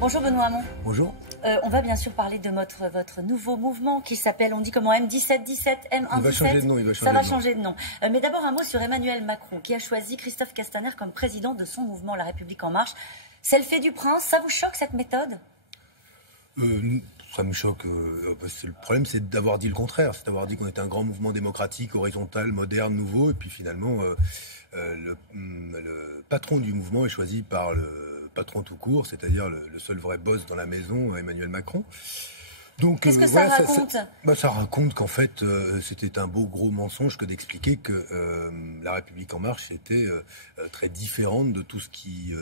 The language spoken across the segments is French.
Bonjour Benoît Hamon. Bonjour. On va bien sûr parler de votre nouveau mouvement qui s'appelle, on dit comment, M17-17, M1-17. Il va changer de nom, Ça va changer de nom. Mais d'abord un mot sur Emmanuel Macron qui a choisi Christophe Castaner comme président de son mouvement La République En Marche. C'est le fait du prince, ça vous choque cette méthode? Ça me choque. Le problème, c'est d'avoir dit le contraire. C'est d'avoir dit qu'on était un grand mouvement démocratique, horizontal, moderne, nouveau. Et puis finalement, le patron du mouvement est choisi par le patron tout court, c'est-à-dire le seul vrai boss dans la maison, Emmanuel Macron. Donc, qu'est-ce que ça raconte? Ça raconte qu'en fait, c'était un beau gros mensonge que d'expliquer que La République En Marche était très différente de tout ce qui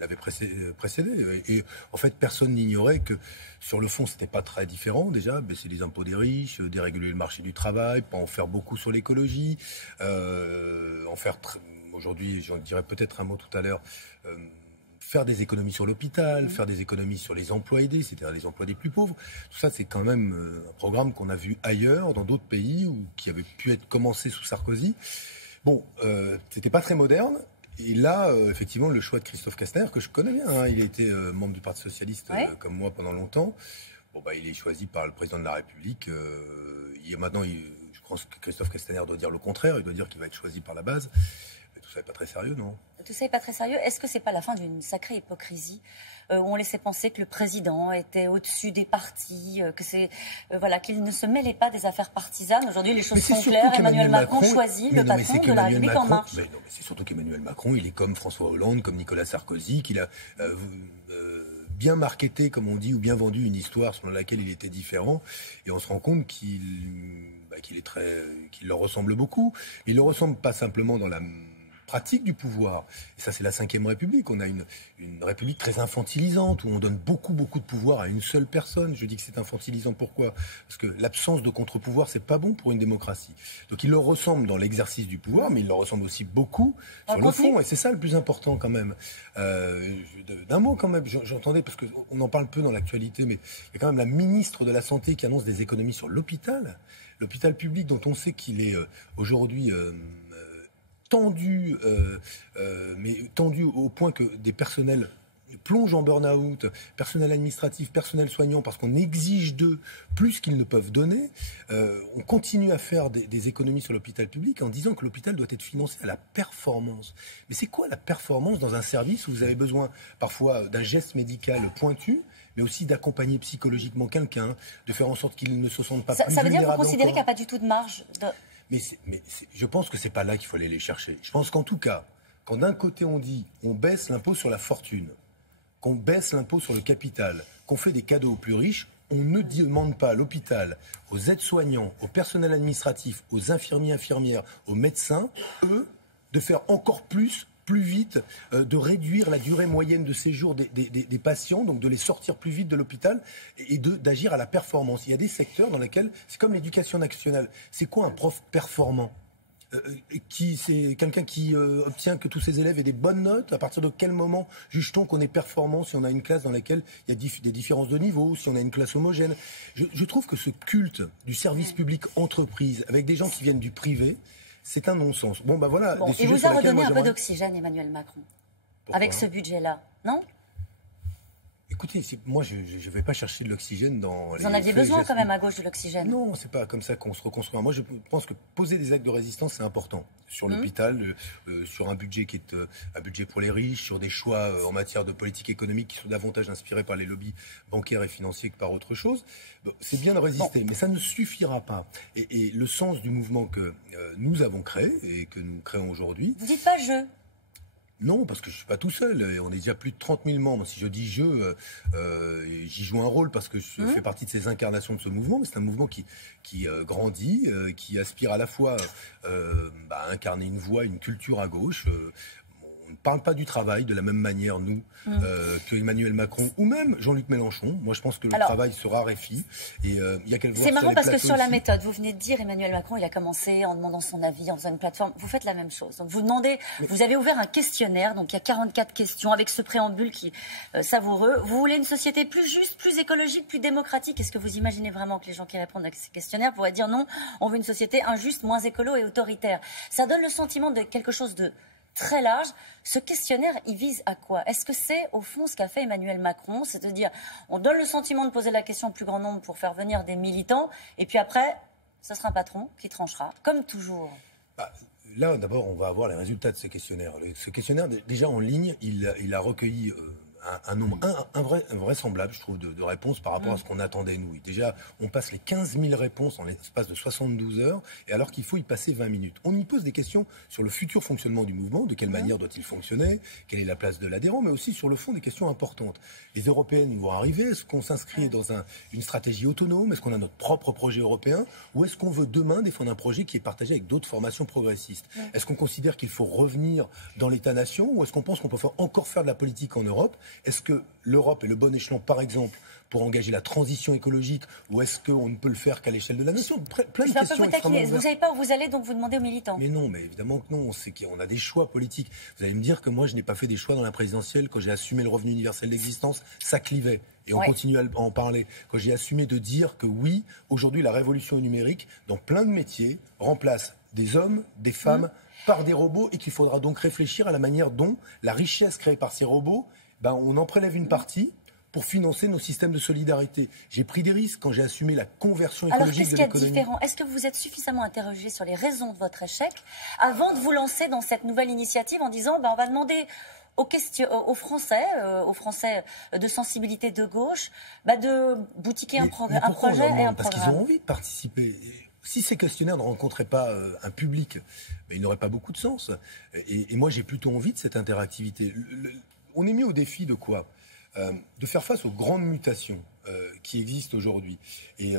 l'avait précédé. Et en fait, personne n'ignorait que sur le fond, c'était pas très différent déjà. Baisser les impôts des riches, déréguler le marché du travail, pas en faire beaucoup sur l'écologie, en faire aujourd'hui, j'en dirais peut-être un mot tout à l'heure. Faire des économies sur l'hôpital, faire des économies sur les emplois aidés, c'est-à-dire les emplois des plus pauvres. Tout ça, c'est quand même un programme qu'on a vu ailleurs, dans d'autres pays, ou qui avait pu être commencé sous Sarkozy. Bon, c'était pas très moderne. Et là, effectivement, le choix de Christophe Castaner, que je connais bien, hein, il a été membre du Parti Socialiste comme moi pendant longtemps. Bon, il est choisi par le président de la République. Maintenant, je pense que Christophe Castaner doit dire le contraire. Il doit dire qu'il va être choisi par la base. Mais tout ça n'est pas très sérieux, non? Tout ça n'est pas très sérieux. Est-ce que c'est pas la fin d'une sacrée hypocrisie où on laissait penser que le président était au-dessus des partis, que c'est qu'il ne se mêlait pas des affaires partisanes? Aujourd'hui, les choses sont claires. Emmanuel Macron choisit le patron de la République En Marche. Mais c'est surtout qu'Emmanuel Macron, il est comme François Hollande, comme Nicolas Sarkozy, qu'il a bien marketé, comme on dit, ou bien vendu une histoire selon laquelle il était différent. Et on se rend compte qu'il leur ressemble beaucoup. Il ne ressemble pas simplement dans la pratique du pouvoir. Et ça, c'est la Ve République. On a une République très infantilisante, où on donne beaucoup de pouvoir à une seule personne. Je dis que c'est infantilisant. Pourquoi? Parce que l'absence de contre-pouvoir, c'est pas bon pour une démocratie. Donc il leur ressemble dans l'exercice du pouvoir, mais il leur ressemble aussi beaucoup sur le fond. Et c'est ça le plus important quand même. D'un mot quand même, j'entendais, parce qu'on en parle peu dans l'actualité, mais il y a quand même la ministre de la Santé qui annonce des économies sur l'hôpital public, dont on sait qu'il est aujourd'hui tendu au point que des personnels plongent en burn-out, personnel administratif, personnel soignant, parce qu'on exige d'eux plus qu'ils ne peuvent donner. On continue à faire des économies sur l'hôpital public en disant que l'hôpital doit être financé à la performance. Mais c'est quoi la performance dans un service où vous avez besoin parfois d'un geste médical pointu, mais aussi d'accompagner psychologiquement quelqu'un, de faire en sorte qu'il ne se sente pas plus vulnérable? Ça veut dire que vous considérez qu'il n'y a pas du tout de marge je pense que c'est pas là qu'il faut aller les chercher. Je pense qu'en tout cas, quand d'un côté on dit on baisse l'impôt sur la fortune, qu'on baisse l'impôt sur le capital, qu'on fait des cadeaux aux plus riches, on ne demande pas à l'hôpital, aux aides-soignants, au personnel administratif, aux infirmiers, infirmières, aux médecins, eux, de faire encore plus vite, de réduire la durée moyenne de séjour des patients, donc de les sortir plus vite de l'hôpital et d'agir à la performance. Il y a des secteurs dans lesquels, c'est comme l'éducation nationale. C'est quoi un prof performant? C'est quelqu'un qui obtient que tous ses élèves aient des bonnes notes? À partir de quel moment juge-t-on qu'on est performant si on a une classe dans laquelle il y a des différences de niveau, si on a une classe homogène? Je trouve que ce culte du service public entreprise, avec des gens qui viennent du privé, c'est un non-sens. Il vous a redonné un peu d'oxygène, Emmanuel Macron, avec ce budget-là, non? Écoutez, moi, je ne vais pas chercher de l'oxygène dans les... Vous en aviez besoin quand même à gauche de l'oxygène? Non, c'est pas comme ça qu'on se reconstruit. Moi, je pense que poser des actes de résistance, c'est important. Sur l'hôpital, sur un budget qui est un budget pour les riches, sur des choix en matière de politique économique qui sont davantage inspirés par les lobbies bancaires et financiers que par autre chose. C'est bien de résister, mais ça ne suffira pas. Et le sens du mouvement que nous avons créé et que nous créons aujourd'hui... Vous dites pas je? Non, parce que je ne suis pas tout seul. On est déjà plus de 30 000 membres. Si je dis je, j'y joue un rôle parce que je fais partie de ces incarnations de ce mouvement. Mais c'est un mouvement qui grandit, qui aspire à la fois à incarner une voix, une culture à gauche. On ne parle pas du travail de la même manière, nous, que Emmanuel Macron ou même Jean-Luc Mélenchon. Moi, je pense que le travail se raréfie. Et il y a quelques C'est marrant parce que sur la méthode, vous venez de dire Emmanuel Macron, il a commencé en demandant son avis, en faisant une plateforme. Vous faites la même chose. Donc vous demandez, vous avez ouvert un questionnaire, donc il y a 44 questions avec ce préambule qui est savoureux. Vous voulez une société plus juste, plus écologique, plus démocratique? Est-ce que vous imaginez vraiment que les gens qui répondent à ces questionnaires pourraient dire non, on veut une société injuste, moins écolo et autoritaire? Ça donne le sentiment de quelque chose de très large. Ce questionnaire, il vise à quoi? Est-ce que c'est au fond ce qu'a fait Emmanuel Macron, c'est-à-dire on donne le sentiment de poser la question au plus grand nombre pour faire venir des militants, et puis après, ce sera un patron qui tranchera, comme toujours. Là, d'abord, on va avoir les résultats de ce questionnaire. Ce questionnaire, déjà en ligne, il a recueilli un nombre invraisemblable, je trouve, de réponses par rapport à ce qu'on attendait, nous. Déjà, on passe les 15 000 réponses en l'espace de 72 heures, et alors qu'il faut y passer 20 minutes. On y pose des questions sur le futur fonctionnement du mouvement, de quelle manière doit-il fonctionner, quelle est la place de l'adhérent, mais aussi sur le fond des questions importantes. Les européennes vont arriver, est-ce qu'on s'inscrit dans une stratégie autonome, est-ce qu'on a notre propre projet européen, ou est-ce qu'on veut demain défendre un projet qui est partagé avec d'autres formations progressistes? Est-ce qu'on considère qu'il faut revenir dans l'État-nation, ou est-ce qu'on pense qu'on peut encore faire de la politique en Europe? Est-ce que l'Europe est le bon échelon, par exemple, pour engager la transition écologique, ou est-ce qu'on ne peut le faire qu'à l'échelle de la nation? Plein de questions extrêmement ouvertes. Vous ne savez pas où vous allez, donc vous demandez aux militants. Mais non, mais évidemment que non. C'est qu'on a des choix politiques. Vous allez me dire que moi, je n'ai pas fait des choix dans la présidentielle. Quand j'ai assumé le revenu universel d'existence, ça clivait. Et on continue à en parler. Quand j'ai assumé de dire que oui, aujourd'hui, la révolution numérique, dans plein de métiers, remplace des hommes, des femmes, par des robots, et qu'il faudra donc réfléchir à la manière dont la richesse créée par ces robots, on en prélève une partie pour financer nos systèmes de solidarité. J'ai pris des risques quand j'ai assumé la conversion écologique de l'économie. Alors, qu'est-ce qu'il y a de différent? Est-ce que vous êtes suffisamment interrogé sur les raisons de votre échec avant de vous lancer dans cette nouvelle initiative en disant on va demander aux Français de sensibilité de gauche de boutiquer un projet et un programme? Parce qu'ils ont envie de participer. Si ces questionnaires ne rencontraient pas un public, ils n'auraient pas beaucoup de sens. Et moi, j'ai plutôt envie de cette interactivité. On est mis au défi de quoi? De faire face aux grandes mutations qui existent aujourd'hui. Et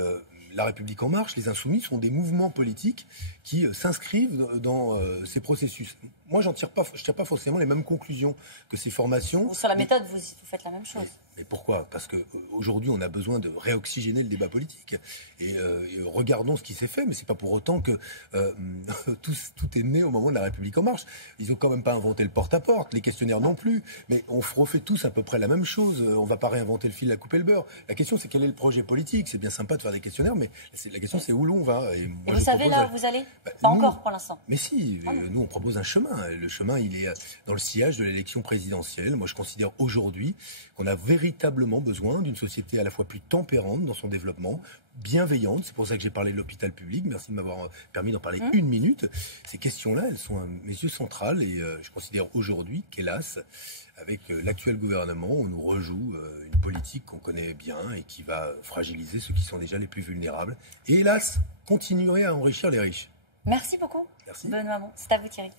La République En Marche, les Insoumis sont des mouvements politiques qui s'inscrivent dans ces processus. Moi, je ne tire pas forcément les mêmes conclusions que ces formations. Sur la méthode, vous faites la même chose. Mais pourquoi? Parce qu'aujourd'hui, on a besoin de réoxygéner le débat politique. Et regardons ce qui s'est fait, mais c'est pas pour autant que tout est né au moment de La République En Marche. Ils n'ont quand même pas inventé le porte-à-porte, les questionnaires non plus. Mais on refait tous à peu près la même chose. On va pas réinventer le fil, la coupe et le beurre. La question, c'est quel est le projet politique? C'est bien sympa de faire des questionnaires, mais la question, c'est où l'on va. Et vous savez là où vous allez? Pas encore pour l'instant. Mais si, nous, on propose un chemin. Le chemin, il est dans le sillage de l'élection présidentielle. Moi, je considère aujourd'hui qu'on a véritablement besoin d'une société à la fois plus tempérante dans son développement, bienveillante. C'est pour ça que j'ai parlé de l'hôpital public. Merci de m'avoir permis d'en parler une minute. Ces questions-là, elles sont à mes yeux centrales et je considère aujourd'hui qu'hélas, avec l'actuel gouvernement, on nous rejoue une politique qu'on connaît bien et qui va fragiliser ceux qui sont déjà les plus vulnérables. Et hélas, continuer à enrichir les riches. Merci beaucoup. Merci. Benoît Hamon. C'est à vous Thierry.